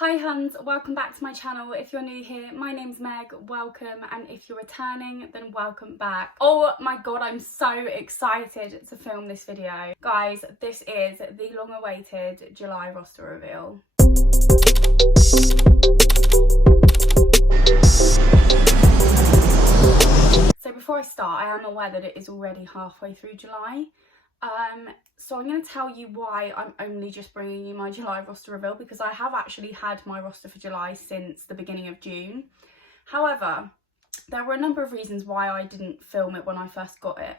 Hi huns, welcome back to my channel. If you're new here, my name's Meg, welcome, and if you're returning, then welcome back. Oh my god, I'm so excited to film this video. Guys, this is the long-awaited July roster reveal. So before I start, I am aware that it is already halfway through July. So I'm going to tell you why I'm only just bringing you my July roster reveal, because I have actually had my roster for July since the beginning of June. However, there were a number of reasons why I didn't film it when I first got it.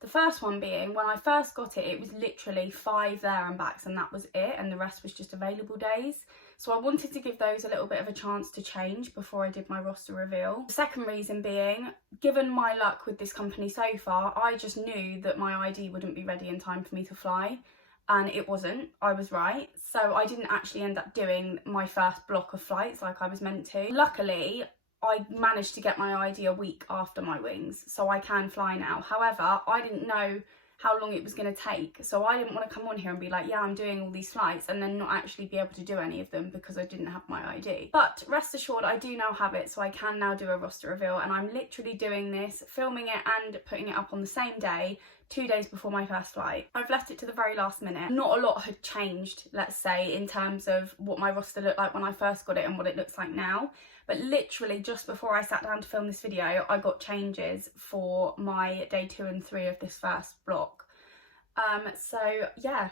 The first one being, when I first got it, it was literally 5 there and backs and that was it, and the rest was just available days. So I wanted to give those a little bit of a chance to change before I did my roster reveal. The second reason being, given my luck with this company so far, I just knew that my ID wouldn't be ready in time for me to fly, and it wasn't. I was right. So I didn't actually end up doing my first block of flights like I was meant to. Luckily, I managed to get my ID a week after my wings, so I can fly now. However, I didn't know how long it was going to take, so I didn't want to come on here and be like, yeah, I'm doing all these flights, and then not actually be able to do any of them because I didn't have my ID. But rest assured, I do now have it, so I can now do a roster reveal, and I'm literally doing this, filming it and putting it up on the same day, 2 days before my first flight. I've left it to the very last minute. Not a lot had changed, let's say, in terms of what my roster looked like when I first got it and what it looks like now. But literally just before I sat down to film this video, I got changes for my day 2 and 3 of this first block. So yeah,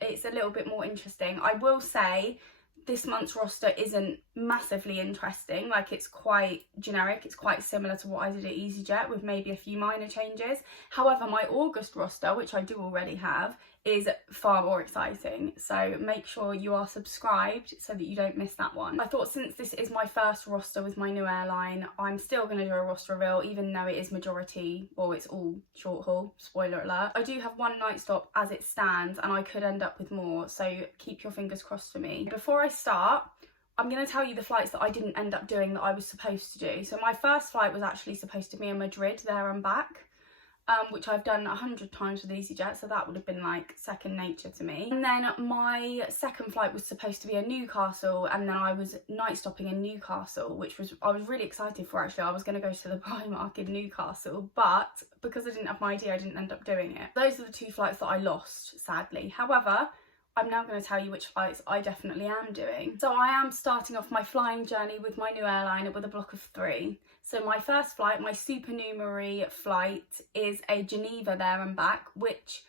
it's a little bit more interesting. I will say this month's roster isn't massively interesting. Like, it's quite generic. It's quite similar to what I did at EasyJet with maybe a few minor changes. However, my August roster, which I do already have, is far more exciting. So make sure you are subscribed so that you don't miss that one. I thought, since this is my first roster with my new airline, I'm still going to do a roster reveal, even though it is majority, or it's all short haul, spoiler alert. I do have one night stop as it stands, and I could end up with more, so keep your fingers crossed for me. Before I start, I'm going to tell you the flights that I didn't end up doing that I was supposed to do. So my first flight was actually supposed to be in Madrid, there and back. Which I've done 100 times with EasyJet, so that would have been like second nature to me. And then my second flight was supposed to be in Newcastle, and then I was night stopping in Newcastle, which I was really excited for actually. I was going to go to the Primark in Newcastle, but because I didn't have my ID, I didn't end up doing it. Those are the 2 flights that I lost, sadly. However, I'm now going to tell you which flights I definitely am doing. So I am starting off my flying journey with my new airline with a block of 3. So my first flight, my supernumerary flight, is a Geneva there and back, which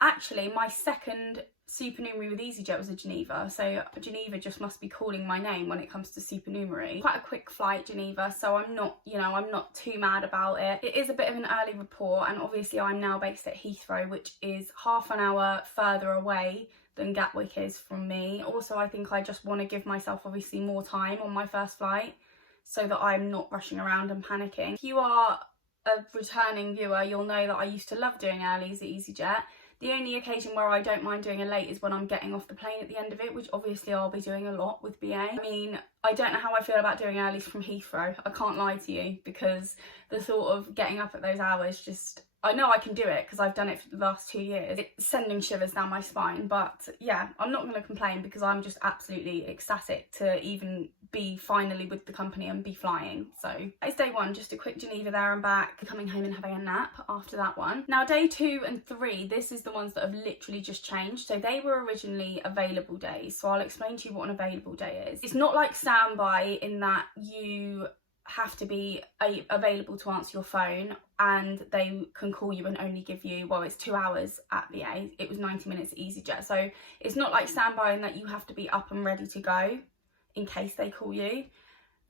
actually my second supernumerary with EasyJet was a Geneva. So Geneva just must be calling my name when it comes to supernumerary. Quite a quick flight, Geneva, so I'm not, I'm not too mad about it. It is a bit of an early report, and obviously I'm now based at Heathrow, which is half an hour further away than Gatwick is from me. Also, I think I just want to give myself obviously more time on my first flight, so that I'm not rushing around and panicking. If you are a returning viewer, you'll know that I used to love doing earlies at EasyJet. The only occasion where I don't mind doing a late is when I'm getting off the plane at the end of it, which obviously I'll be doing a lot with BA. I mean, I don't know how I feel about doing earlies from Heathrow. I can't lie to you, because the thought of getting up at those hours just... I know I can do it because I've done it for the last 2 years. It's sending shivers down my spine, but yeah, I'm not going to complain because I'm just absolutely ecstatic to even be finally with the company and be flying. So it's day 1, just a quick Geneva there and back, coming home and having a nap after that one. Now day 2 and 3, this is the ones that have literally just changed. So they were originally available days, so I'll explain to you what an available day is. It's not like standby in that you have to be available to answer your phone and they can call you and only give you, well, it's 2 hours at BA, it was 90 minutes at EasyJet, so it's not like standby in that you have to be up and ready to go in case they call you.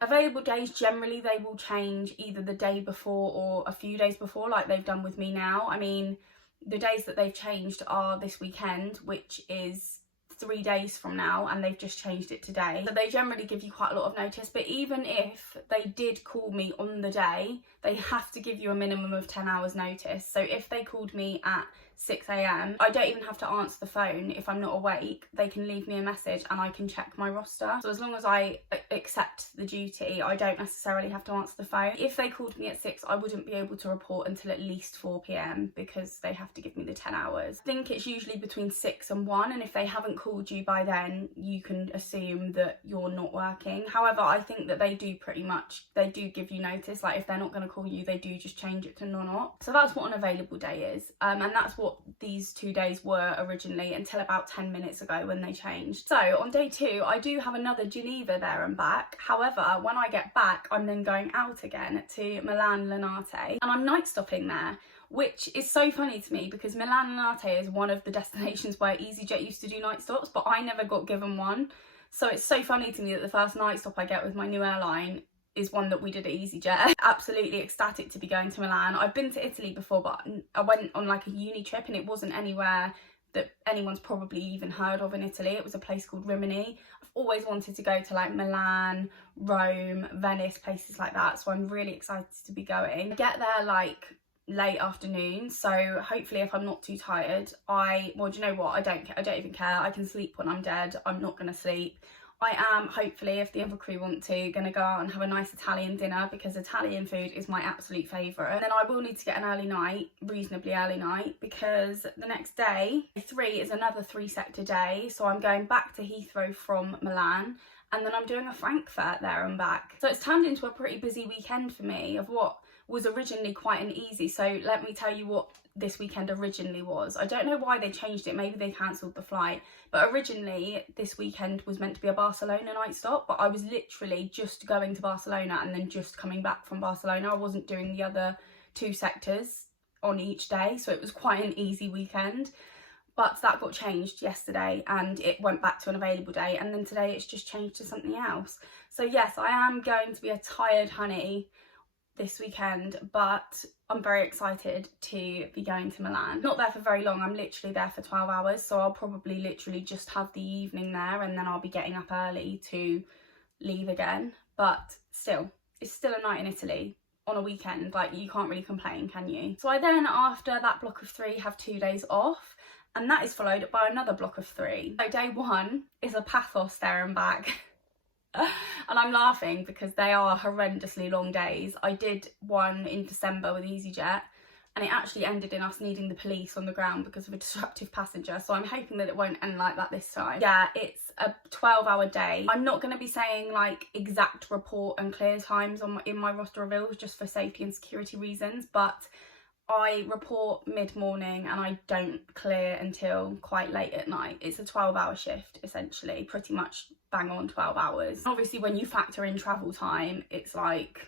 Available days, generally they will change either the day before or a few days before, like they've done with me now. I mean, the days that they've changed are this weekend, which is 3 days from now, and they've just changed it today. So they generally give you quite a lot of notice, but even if they did call me on the day, they have to give you a minimum of 10 hours notice. So if they called me at 6 a.m. I don't even have to answer the phone if I'm not awake. They can leave me a message and I can check my roster. So as long as I accept the duty, I don't necessarily have to answer the phone. If they called me at 6, I wouldn't be able to report until at least 4 p.m. because they have to give me the 10 hours. I think it's usually between 6 and 1, and if they haven't called you by then, you can assume that you're not working. However, I think that they do give you notice. Like if they're not going to call you, they do just change it to non-op. So that's what an available day is, and that's what these 2 days were originally until about 10 minutes ago when they changed. So on day 2, I do have another Geneva there and back. However, when I get back, I'm then going out again to Milan Linate, and I'm night stopping there, which is so funny to me because Milan Linate is one of the destinations where EasyJet used to do night stops, but I never got given one. So it's so funny to me that the first night stop I get with my new airline is one that we did at EasyJet. Absolutely ecstatic to be going to Milan. I've been to Italy before, but I went on like a uni trip and it wasn't anywhere that anyone's probably even heard of in Italy. It was a place called Rimini. I've always wanted to go to like Milan, Rome, Venice, places like that. So I'm really excited to be going. I get there like late afternoon, so hopefully if I'm not too tired, well, do you know what? I don't even care. I can sleep when I'm dead. I'm not gonna sleep. I am, hopefully, if the other crew want to, going to go out and have a nice Italian dinner because Italian food is my absolute favourite. Then I will need to get an early night, reasonably early night, because the next day, 3 is another 3-sector day. So I'm going back to Heathrow from Milan, and then I'm doing a Frankfurt there and back. So it's turned into a pretty busy weekend for me of what was originally quite an easy. So let me tell you what this weekend originally was. I don't know why they changed it, maybe they cancelled the flight, but originally this weekend was meant to be a Barcelona night stop, but I was literally just going to Barcelona and then just coming back from Barcelona. I wasn't doing the other 2 sectors on each day, so it was quite an easy weekend. But that got changed yesterday and it went back to an available day, and then today it's just changed to something else. So yes, I am going to be a tired honey this weekend, but I'm very excited to be going to Milan. Not there for very long, I'm literally there for 12 hours, so I'll probably literally just have the evening there and then I'll be getting up early to leave again. But still, it's still a night in Italy on a weekend. Like, you can't really complain, can you? So I then, after that block of 3, have 2 days off, and that is followed by another block of 3. So day 1 is a Paphos there and back. And I'm laughing because they are horrendously long days. I did one in December with EasyJet and it actually ended in us needing the police on the ground because of a disruptive passenger, so I'm hoping that it won't end like that this time. Yeah, it's a 12-hour day. I'm not going to be saying like exact report and clear times in my roster reveals just for safety and security reasons, but I report mid-morning and I don't clear until quite late at night. It's a 12-hour shift, essentially, pretty much bang on 12 hours. Obviously, when you factor in travel time, it's like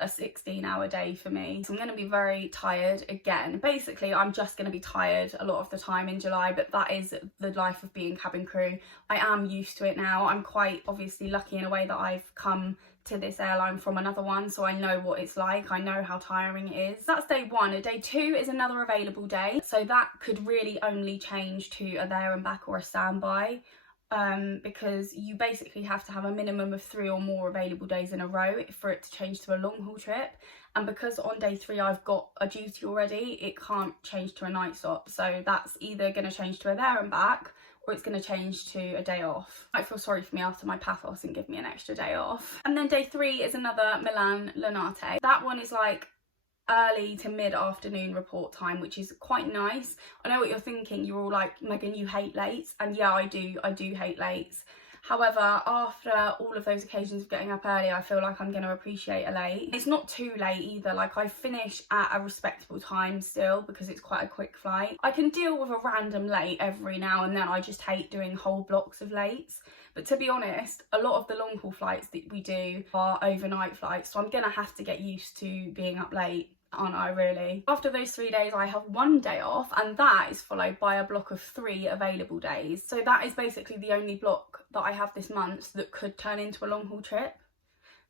a 16-hour day for me. So I'm going to be very tired again. Basically, I'm just going to be tired a lot of the time in July, but that is the life of being cabin crew. I am used to it now. I'm quite obviously lucky in a way that I've come to this airline from another one, so I know what it's like. I know how tiring it is. That's day 1. Day 2 is another available day, so that could really only change to a there and back or a standby, because you basically have to have a minimum of 3 or more available days in a row for it to change to a long haul trip. And because on day 3 I've got a duty already, it can't change to a night stop, so that's either going to change to a there and back or it's going to change to a day off. I feel sorry for me after my Paphos and give me an extra day off. And then day 3 is another Milan Linate. That one is like early to mid-afternoon report time, which is quite nice. I know what you're thinking. You're all like, Megan, you hate lates. And yeah, I do hate lates. However, after all of those occasions of getting up early, I feel like I'm going to appreciate a late. It's not too late either. Like, I finish at a respectable time still because it's quite a quick flight. I can deal with a random late every now and then. I just hate doing whole blocks of lates. But to be honest, a lot of the long haul flights that we do are overnight flights, so I'm going to have to get used to being up late, aren't I, really? After those 3 days, I have 1 day off, and that is followed by a block of 3 available days. So that is basically the only block that I have this month that could turn into a long haul trip.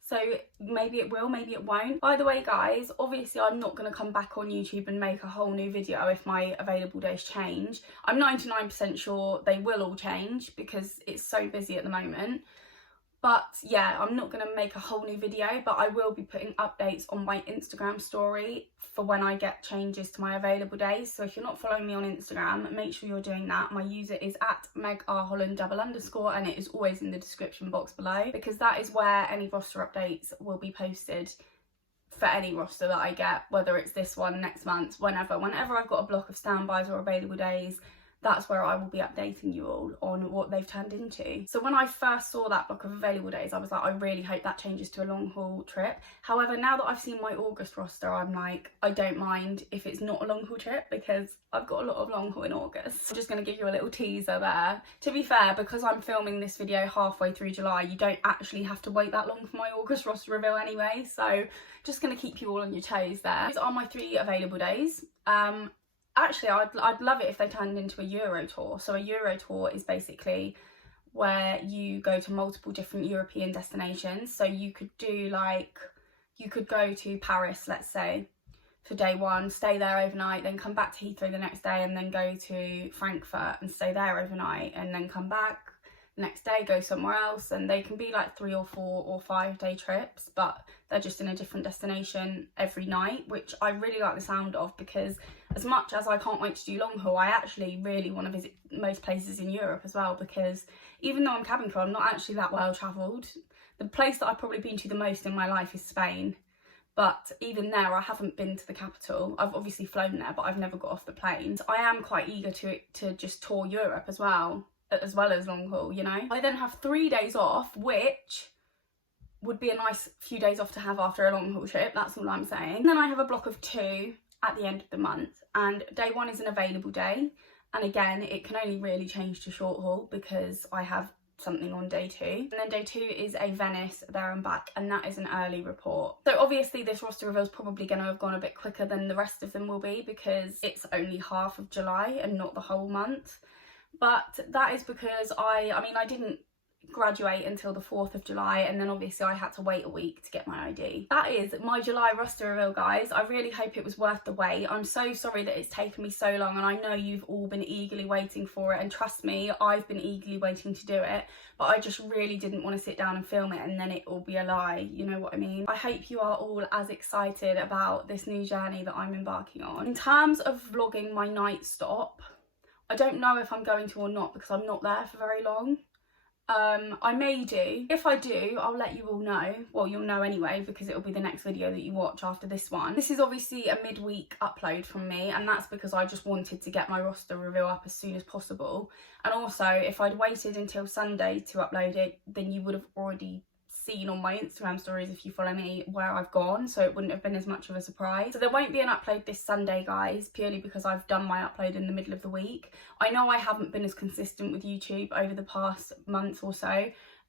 So maybe it will, maybe it won't. By the way, guys, obviously I'm not going to come back on YouTube and make a whole new video if my available days change. I'm 99% sure they will all change because it's so busy at the moment. But yeah, I'm not going to make a whole new video, but I will be putting updates on my Instagram story for when I get changes to my available days. So if you're not following me on Instagram, make sure you're doing that. My user is at meganrholland _ and it is always in the description box below, because that is where any roster updates will be posted for any roster that I get, whether it's this one, next month, whenever I've got a block of standbys or available days. That's where I will be updating you all on what they've turned into. So when I first saw that block of available days, I was like, I really hope that changes to a long haul trip. However, now that I've seen my August roster, I'm like, I don't mind if it's not a long haul trip, because I've got a lot of long haul in August. I'm just going to give you a little teaser there. To be fair, because I'm filming this video halfway through July, you don't actually have to wait that long for my August roster reveal anyway. So just going to keep you all on your toes there. These are my 3 available days. Actually, I'd love it if they turned into a Euro tour. So a Euro tour is basically where you go to multiple different European destinations. So you could do like, you could go to Paris, let's say, for day 1, stay there overnight, then come back to Heathrow the next day, and then go to Frankfurt and stay there overnight, and then come back the next day, go somewhere else. And they can be like 3 or 4 or 5 day trips, but they're just in a different destination every night, which I really like the sound of, because as much as I can't wait to do long haul, I actually really want to visit most places in Europe as well, because even though I'm cabin crew, I'm not actually that well travelled. The place that I've probably been to the most in my life is Spain, but even there I haven't been to the capital. I've obviously flown there, but I've never got off the plane. So I am quite eager to just tour Europe as well as long haul, you know. I then have 3 days off, which would be a nice few days off to have after a long haul trip, that's all I'm saying. And then I have a block of 2 at the end of the month, and day 1 is an available day, and again it can only really change to short haul because I have something on day 2. And then day 2 is a Venice there and back, and that is an early report. So obviously this roster reveal is probably going to have gone a bit quicker than the rest of them will be, because it's only half of July and not the whole month. But that is because I didn't graduate until the 4th of July, and then obviously I had to wait a week to get my ID. That is my July roster reveal, guys. I really hope it was worth the wait. I'm so sorry that it's taken me so long, and I know you've all been eagerly waiting for it, and trust me, I've been eagerly waiting to do it, but I just really didn't want to sit down and film it and then it will be a lie, you know what I mean? I hope you are all as excited about this new journey that I'm embarking on. In terms of vlogging my night stop, I don't know if I'm going to or not, because I'm not there for very long. I may do. If I do, I'll let you all know. Well, you'll know anyway, because it'll be the next video that you watch after this one. This is obviously a midweek upload from me, and that's because I just wanted to get my roster reveal up as soon as possible. And also, if I'd waited until Sunday to upload it, then you would have already seen on my Instagram stories, if you follow me, where I've gone, so it wouldn't have been as much of a surprise. So there won't be an upload this Sunday, guys, purely because I've done my upload in the middle of the week. I know I haven't been as consistent with YouTube over the past month or so,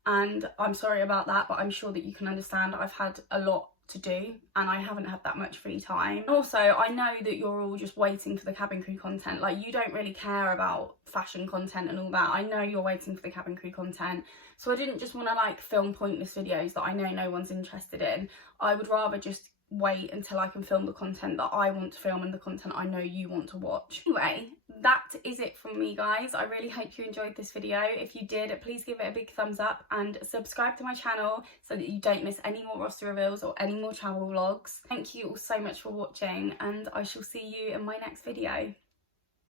and I'm sorry about that, but I'm sure that you can understand. I've had a lot to do and I haven't had that much free time. Also, I know that you're all just waiting for the cabin crew content. Like, you don't really care about fashion content and all that. I know you're waiting for the cabin crew content, so I didn't just want to like film pointless videos that I know no one's interested in. I would rather just wait until I can film the content that I want to film and the content I know you want to watch. Anyway, that is it from me, guys. I really hope you enjoyed this video. If you did, please give it a big thumbs up and subscribe to my channel so that you don't miss any more roster reveals or any more travel vlogs. Thank you all so much for watching, and I shall see you in my next video.